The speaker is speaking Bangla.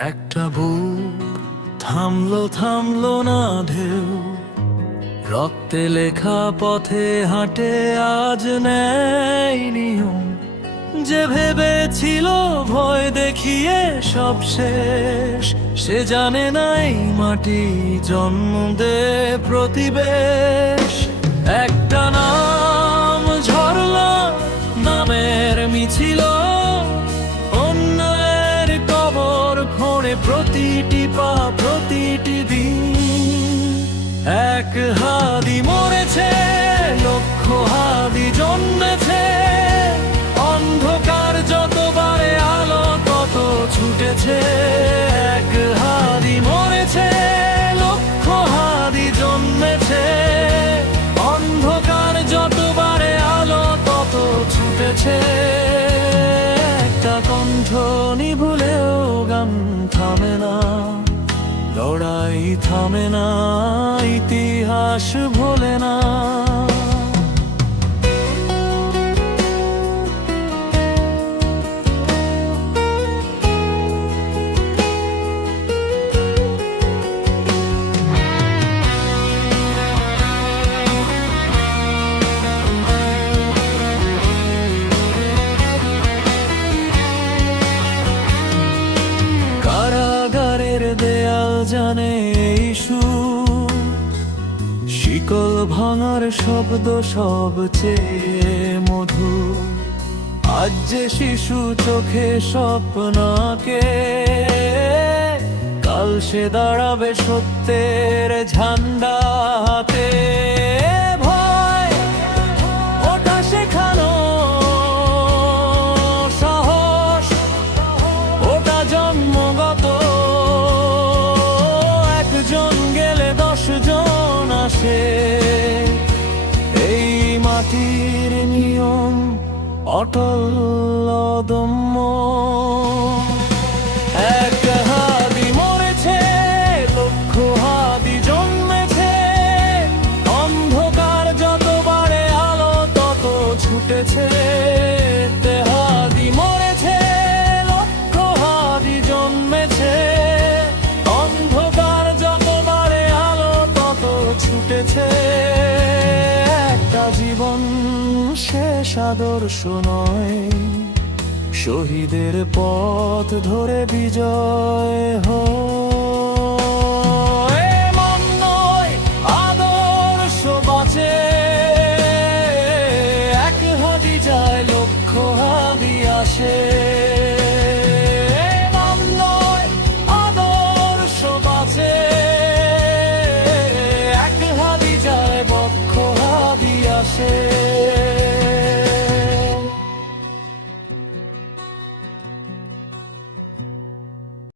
একটা বুক থামলো থামলো না ঢেউ। রক্তে লেখা পথে হাঁটে আজ নিয়ম যে ভেবেছিল ভয় দেখিয়ে সব শেষ, সে জানে নাই মাটি জন্ম দে প্রতিবেশ। একটা নাম প্রতিটি পা, প্রতিটি দিন। এক হাদি মরেছে, লক্ষ হাদি জন্মেছে। অন্ধকার যতবারে আলো, তত ছুটেছে। এক হাদি মরেছে, লক্ষ হাদি জন্মেছে। অন্ধকার যতবারে আলো, তত ছুটেছে। একটা কণ্ঠ নিভুলেও গান থামে না লড়াই থামে না ইতিহাস ভোলে না। জানে এই সুর। শিকল ভাঙার শব্দ সবচেয়ে মধু আজ যে শিশু চোখে স্বপ্নকে, কাল সে দাঁড়াবে সত্যের ঝান্ডা। আসে। এই মাটির নিয়ম অটল অদম্য। শেষ আদর্শ নয় শহীদের পথ ধরে বিজয় হয়। মন নয় আদর্শ এক হাদি যায় লক্ষ্য হাদি আসে।